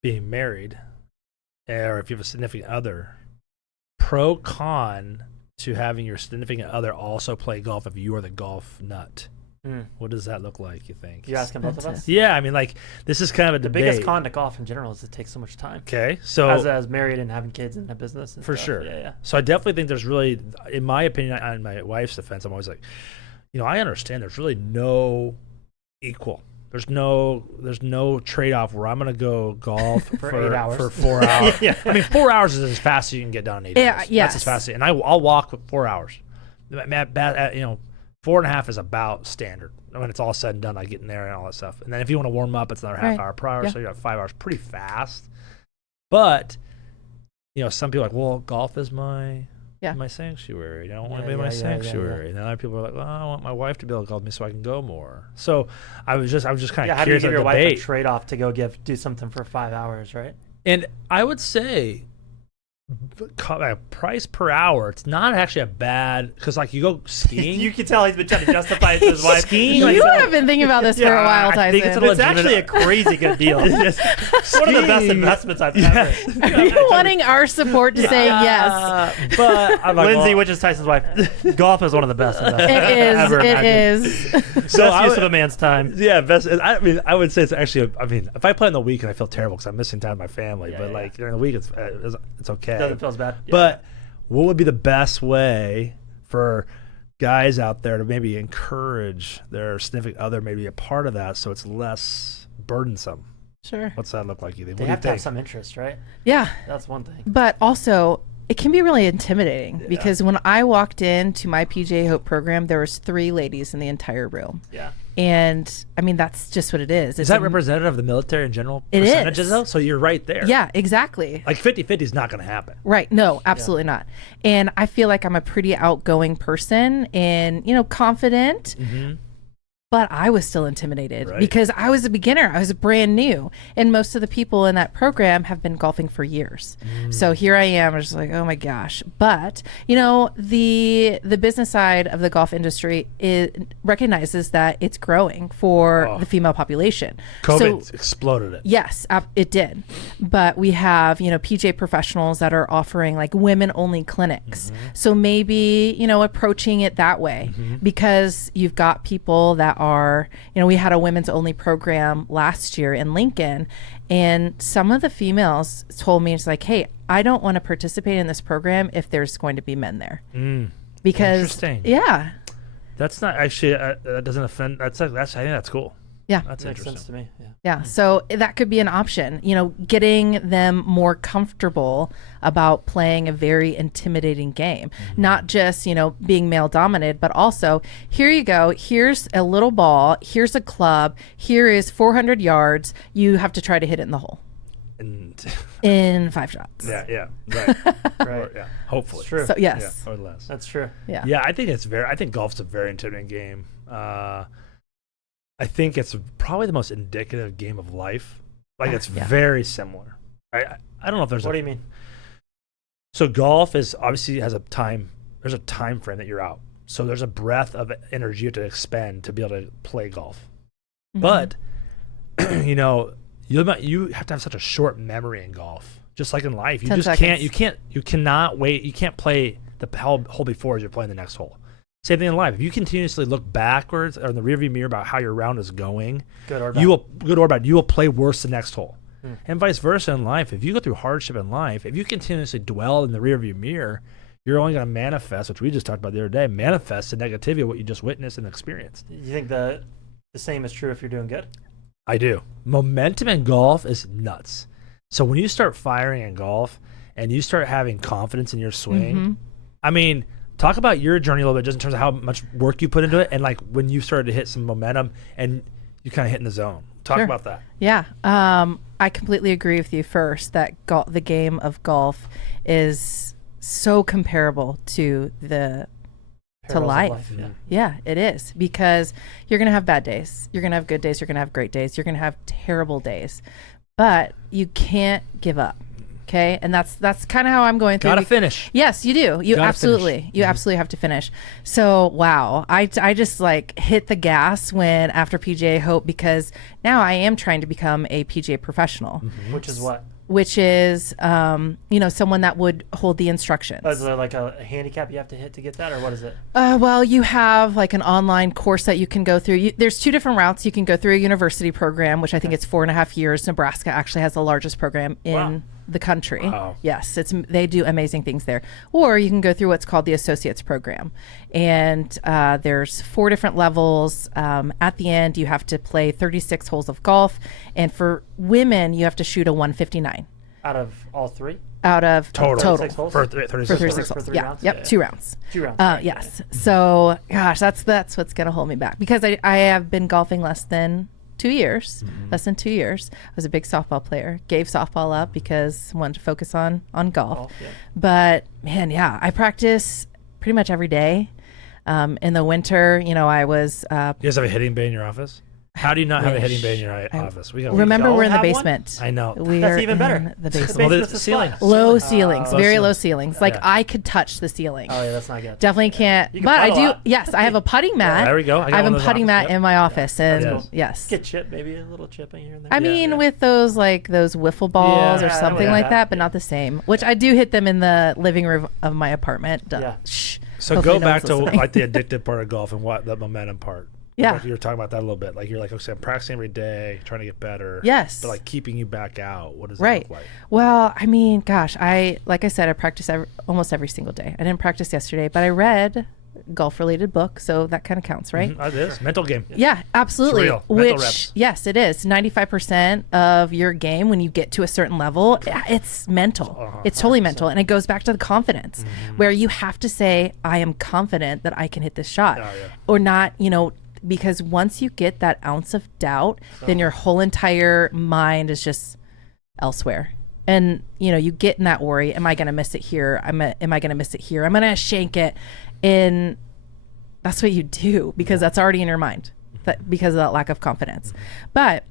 Being married, or if you have a significant other, pro con to having your significant other also play golf if you are the golf nut. What does that look like, you think? You asking both of us? Yeah, I mean, like, this is kind of a the debate. biggest con to golf in general is it takes so much time. Okay, so as married and having kids and a business and for stuff. sure. Yeah. So I definitely think there's really, in my opinion, on my wife's defense, I'm always like, I understand there's really no equal. There's no trade-off where I'm going to go golf for 8 hours. For 4 hours. I mean, 4 hours is as fast as you can get done in 8 hours. Yes. That's as fast as, and I'll walk 4 hours. 4.5 is about standard. When it's all said and done, I get in there and all that stuff. And then if you want to warm up, it's another half hour per hour. So you got 5 hours, pretty fast. But, some people are like, well, golf is my sanctuary. I don't want to be my sanctuary. And then other people are like, well, I want my wife to be able to golf me so I can go more. So I was just kind of how do you curious give your of wife debate. a trade-off to go do something for 5 hours, right? And I would say price per hour, it's not actually a bad, because like you go skiing. You can tell he's been trying to justify it to his wife. Skiing, You have been thinking about this for a while, Tyson. I think It's actually a crazy good deal. It's one of the best investments I've ever. Are you wanting our support to say yes? But I'm like, Lindsay, which is Tyson's wife, golf is one of the best investments ever imagined. So best use of a man's time. Yeah, best. I mean, I would say it's actually. If I play on the weekend, I feel terrible because I'm missing time with my family. But like during the week, it's okay. Doesn't feel as bad. But what would be the best way for guys out there to maybe encourage their significant other, maybe a part of that, so it's less burdensome? Sure. What's that look like? You think? They have to have some interest, right? Yeah. That's one thing. But also, it can be really intimidating because when I walked into my PGA Hope program, there was 3 ladies in the entire room. Yeah. And I mean, that's just what it is. Is that representative of the military in general? It percentages is. Though? So you're right there. Yeah, exactly. Like 50-50 is not going to happen. Right. No, absolutely not. And I feel like I'm a pretty outgoing person and, confident. Mm-hmm. But I was still intimidated because I was a beginner. I was brand new. And most of the people in that program have been golfing for years. So here I am, I was just like, oh my gosh. But, the business side of the golf industry recognizes that it's growing for the female population. COVID exploded it. Yes, it did. But we have, PGA professionals that are offering like women only clinics. Mm-hmm. So maybe, approaching it that way because you've got people that are, we had a women's only program last year in Lincoln, and some of the females told me, it's like, hey, I don't want to participate in this program if there's going to be men there. Because interesting. Yeah. That's not actually that doesn't offend. I think that's cool. Yeah. That's Makes interesting. sense to me. Yeah. Yeah, so that could be an option, getting them more comfortable about playing a very intimidating game. Not just, being male dominated, but also, here you go, here's a little ball, here's a club, here is 400 yards, you have to try to hit it in the hole And in 5 shots. yeah, right. Right. Or, yeah, hopefully. It's true. So, yes. Yeah, or less. That's true. Yeah. Yeah, I think golf's a very intimidating game. I think it's probably the most indicative game of life. Like, it's Yeah. very similar. I don't know if there's What do you mean? So golf is obviously has there's a time frame that you're out. So there's a breadth of energy you have to expend to be able to play golf. Mhm. But you have to have such a short memory in golf. Just like in life, you 10 just seconds. you cannot wait. You can't play the hole before as you're playing the next hole. Same thing in life. If you continuously look backwards or in the rearview mirror about how your round is going, Good or bad? you will play worse the next hole. And vice versa in life. If you go through hardship in life, if you continuously dwell in the rearview mirror, you're only going to manifest, which we just talked about the other day, manifest the negativity of what you just witnessed and experienced. You think the same is true if you're doing good? I do. Momentum in golf is nuts. So when you start firing in golf and you start having confidence in your swing, Mhm. I mean, talk about your journey a little bit just in terms of how much work you put into it and like when you started to hit some momentum and you kind of hit in the zone. Talk Sure. about that. Yeah, I completely agree with you first that the game of golf is so comparable to Perils of life. Yeah. Yeah, it is, because you're going to have bad days. You're going to have good days. You're going to have great days. You're going to have terrible days. But you can't give up. Okay? And that's kind of how I'm going through. Gotta finish. Yes, you do. You Gotta absolutely. finish. You absolutely have to finish. So, wow. I just like hit the gas when after PGA Hope, because now I am trying to become a PGA professional, Which is what? which is someone that would hold the instructions. Is there like a handicap you have to hit to get that, or what is it? Well, you have like an online course that you can go through. There's 2 different routes. You can go through a university program, which I think it's 4.5 years. Nebraska actually has the largest program in the country. Wow. Yes, they do amazing things there. Or you can go through what's called the associates program, and there's 4 different levels. At the end, you have to play 36 holes of golf, and for women, you have to shoot a 159 Out of all 3? out of Total. 36 holes? For 36 for 36 For holes. 3 Yeah, rounds? yep, Yeah. 2 rounds. 2 rounds. Right. Yes. So, gosh, that's what's going to hold me back, because I have been golfing less than 2 years. Less than 2 years. I was a big softball player. Gave softball up because I wanted to focus on golf. Golf, yeah. But man, yeah, I practice pretty much every day. In the winter, I was. You guys have a hitting bay in your office? How do you not have a hitting bay in your I office? We got Remember, all we're in the have one? basement. I know. We That's are even better. in the The basement. Well, basement's the a ceiling. spot. Low ceilings, Low very low ceilings. ceilings. Like Yeah. I could touch the ceiling. Oh, yeah, that's not good. Definitely can't. You can But I putt a do. lot. Yes, I have a putting mat. There we go. I got I have one a of those putting office. mt Yep. in my office, and That's cool. yes. Get chip, maybe a little chipping here and there. I mean, with those wiffle balls Yeah, or I something know like that. that, but not the same. Which I do hit them in the living room of my apartment. Yeah. Shh. So Hopefully go no back one's to listening. like the addictive part of golf and what the momentum part. Yeah. Like you were talking about that a little bit. Like you're like, okay, I'm practicing every day, trying to get better. Yes. But like keeping you back out. What does Right. it look like? Well, I mean, gosh, like I said, I practice almost every single day. I didn't practice yesterday, but I read golf-related book, so that kind of counts, right? It is. Mental game. Yeah, absolutely. It's real. Mental Which, reps. yes, it is. 95% of your game, when you get to a certain level, it's mental. It's totally mental. And it goes back to the confidence, where you have to say, I am confident that I can hit this shot. Oh, yeah. Or not, because once you get that ounce of doubt, then your whole entire mind is just elsewhere. And, you get in that worry. Am I going to miss it here? Am I going to miss it here? I'm going to shank it. And that's what you do, because that's already in your mind, because of that lack of confidence. But,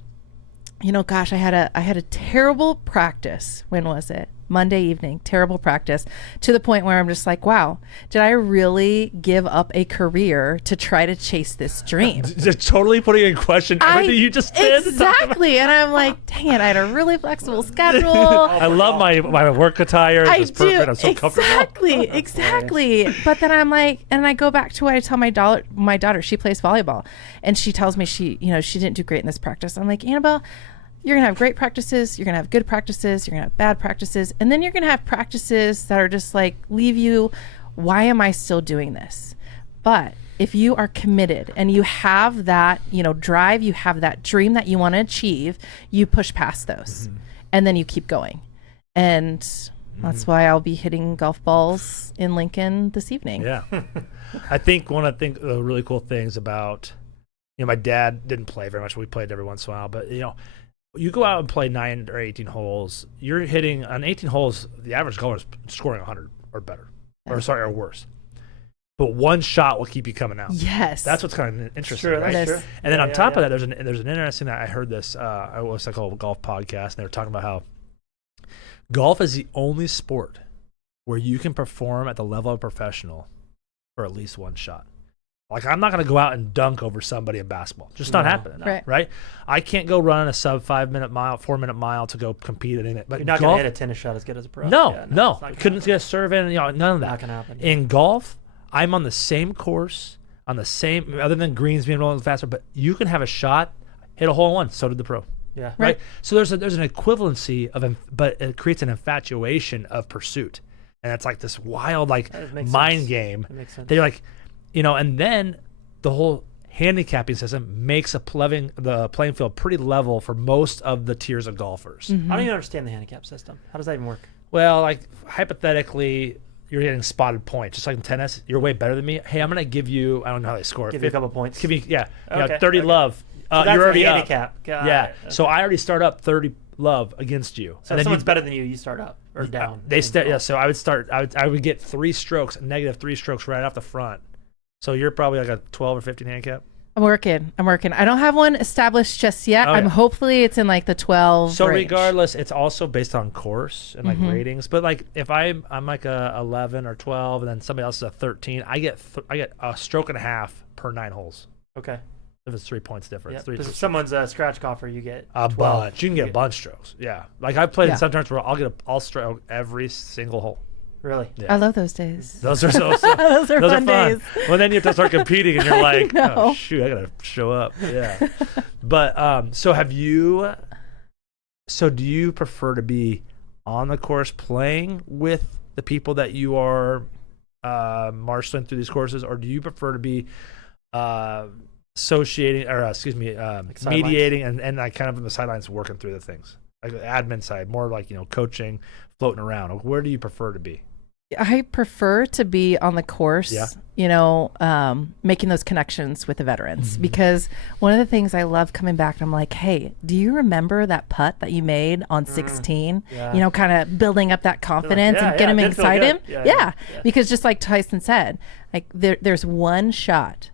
gosh, I had a terrible practice. When was it? Monday evening, terrible practice, to the point where I'm just like, wow, did I really give up a career to try to chase this dream? Just totally putting in question everything you just did. Exactly. And I'm like, dang it, I had a really flexible schedule. I love my work attire. I It's do. perfect. I'm so comfortable. Exactly. But then I'm like, and I go back to what I tell my daughter, she plays volleyball, and she tells me she didn't do great in this practice. I'm like, Annabelle, you're going to have great practices. You're going to have good practices. You're going to have bad practices. And then you're going to have practices that are just like, leave you, why am I still doing this? But if you are committed and you have that, drive, you have that dream that you want to achieve, you push past those and then you keep going. And that's why I'll be hitting golf balls in Lincoln this evening. Yeah. I think one of the really cool things about, my dad didn't play very much. We played every once in a while, but you go out and play 9 or 18 holes, you're hitting on 18 holes, the average golfer is scoring 100 or better, or worse. But one shot will keep you coming out. Yes. That's what's kind of interesting, True, right? that's true. And then on top of that, there's an interesting that I heard this, it was like a golf podcast, and they were talking about how golf is the only sport where you can perform at the level of a professional for at least one shot. Like, I'm not going to go out and dunk over somebody in basketball. Just not happening, right? I can't go run a sub 4-minute mile to go compete in it. But you're not going to hit a tennis shot as good as a pro. No. Couldn't get a serve in, none of that. Not going to happen. In golf, I'm on the same course, on the same, other than greens being rolling faster, but you can have a shot, hit a hole in one. So did the pro. Yeah. Right. So there's an equivalency but it creates an infatuation of pursuit, and it's like this wild mind game. That makes sense. They're like, and then the whole handicapping system makes the playing field pretty level for most of the tiers of golfers. I don't even understand the handicap system. How does that even work? Well, like hypothetically, you're getting spotted points, just like in tennis. You're way better than me. Hey, I'm gonna give you. I don't know how they score. Give you a couple points. Give me 30 Okay. love. So that's you're already a handicap. up. Yeah. Okay. So I already start up 30 love against you. So if someone's better than you, you start up or down. So I would start. I would get negative 3 strokes right off the front. So you're probably like a 12 or 15 handicap. I'm working. I don't have one established just yet. Hopefully it's in like the 12 So range. regardless, it's also based on course and ratings. But like if I'm like a 11 or 12, and then somebody else is a 13, I get a stroke and a half per 9 holes. Okay. If it's 3 points difference. Yeah. If someone's a scratch golfer, you get a 12. bunch. You can get bunch strokes. Yeah. Like I've played in some tournaments where I'll stroke every single hole. Really? Yeah. I love those days. Those are so those are fun days. Well, then you have to start competing, and you're like, know. oh shoot, I gotta show up. Yeah. But so do you prefer to be on the course playing with the people that you are marshaling through these courses, or do you prefer to be mediating and like kind of on the sidelines working through the things, like the admin side, more like coaching, floating around? Where do you prefer to be? I prefer to be on the course, making those connections with the veterans, because one of the things I love coming back, and I'm like, hey, do you remember that putt that you made on 16? Yeah. Kind of building up that confidence and get them excited. Yeah. Because just like Tyson said, like there's one shot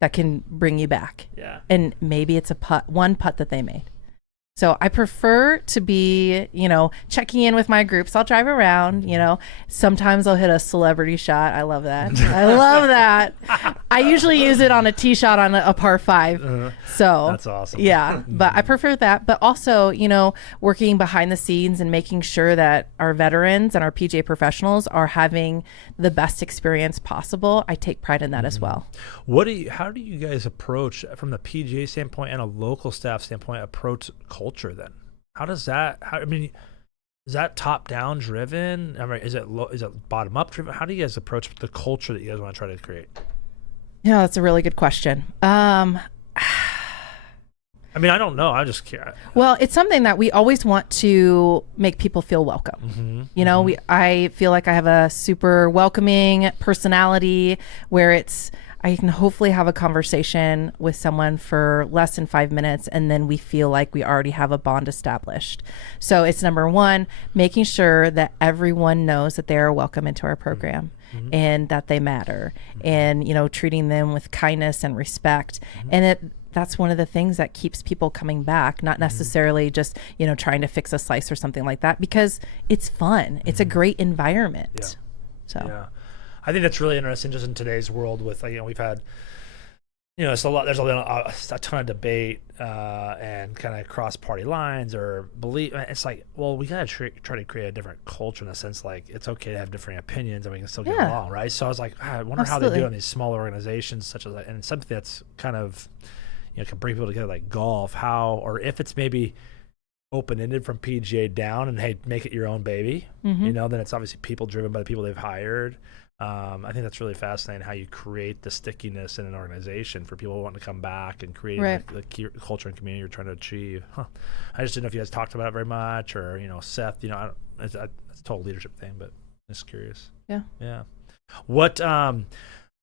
that can bring you back. Yeah. And maybe it's one putt that they made. So I prefer to be, checking in with my groups. I'll drive around, sometimes I'll hit a celebrity shot. I love that. I love that. I usually use it on a tee shot on a par 5. So that's awesome. Yeah, but I prefer that. But also, working behind the scenes and making sure that our veterans and our PGA professionals are having the best experience possible. I take pride in that as well. How do you guys approach, from the PGA standpoint and a local staff standpoint, approach culture then? How does that, is that top down driven? Is it bottom up driven? How do you guys approach the culture that you guys want to try to create? Yeah, that's a really good question. I don't know. I just care. Well, it's something that we always want to make people feel welcome. I feel like I have a super welcoming personality where I can hopefully have a conversation with someone for less than 5 minutes, and then we feel like we already have a bond established. So it's number one, making sure that everyone knows that they are welcome into our program and that they matter, and treating them with kindness and respect. And that's one of the things that keeps people coming back, not necessarily just, trying to fix a slice or something like that, because it's fun. It's a great environment. Yeah. So yeah. I think that's really interesting just in today's world with, we've had, there's a ton of debate and kind of cross party lines or belief. It's like, well, we got to try to create a different culture in the sense, like, it's okay to have different opinions and we can still get along, right? So I was like, I wonder how they do in these smaller organizations such as that, and something that's kind of, can bring people together like golf, or if it's maybe open-ended from PGA down and, hey, make it your own baby, then it's obviously people driven by the people they've hired. I think that's really fascinating how you create the stickiness in an organization for people wanting to come back and create Right. the culture and community you're trying to achieve. I just didn't know if you guys talked about it very much, or Seth. It's a total leadership thing, but just curious. Yeah. Yeah. What?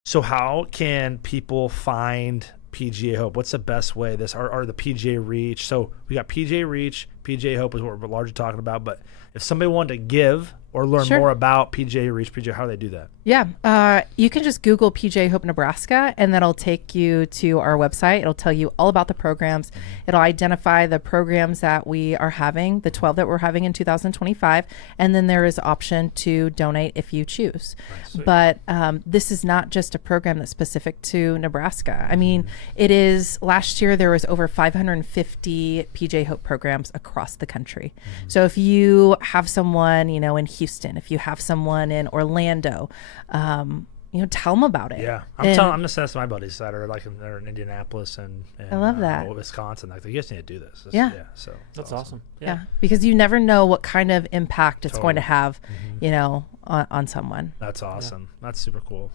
So how can people find PGA Hope? What's the best way? Or the PGA Reach. So we got PGA Reach, PGA Hope is what we're largely talking about. But if somebody wanted to give or learn Sure. more about PGA Reach, how do they do that? Yeah. You can just Google PGA Hope Nebraska, and that'll take you to our website. It'll tell you all about the programs. It'll identify the programs that we are having, the 12 that we're having in 2025. And then there is option to donate if you choose. Nice. But this is not just a program that's specific to Nebraska. I mean, it is, last year there was over 550 PGA Hope programs across the country. So if you have someone, in Houston, if you have someone in Orlando, tell them about it. Yeah, And- I'm going to send this to my buddies that are they're in Indianapolis and I love that. Wisconsin. Like, you guys need to do this. Yeah. So That's awesome. Yeah, because you never know what kind of impact it's going to Totally. have, on someone. That's awesome. That's super cool.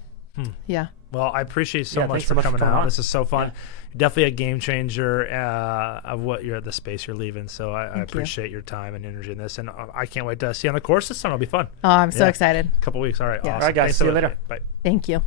Yeah. Well, I appreciate you so Yeah, much thanks for so much for coming coming out. on. This is so fun. Yeah. You're definitely a game changer of what the space you're leaving. So I Thank you. appreciate your time and energy in this, and I can't wait to see you on the course this summer. It'll be fun. Oh, I'm so Yeah. excited. Couple weeks. All right. Yeah. Awesome. All right, guys. Thanks so See you much. later. Bye. Thank you.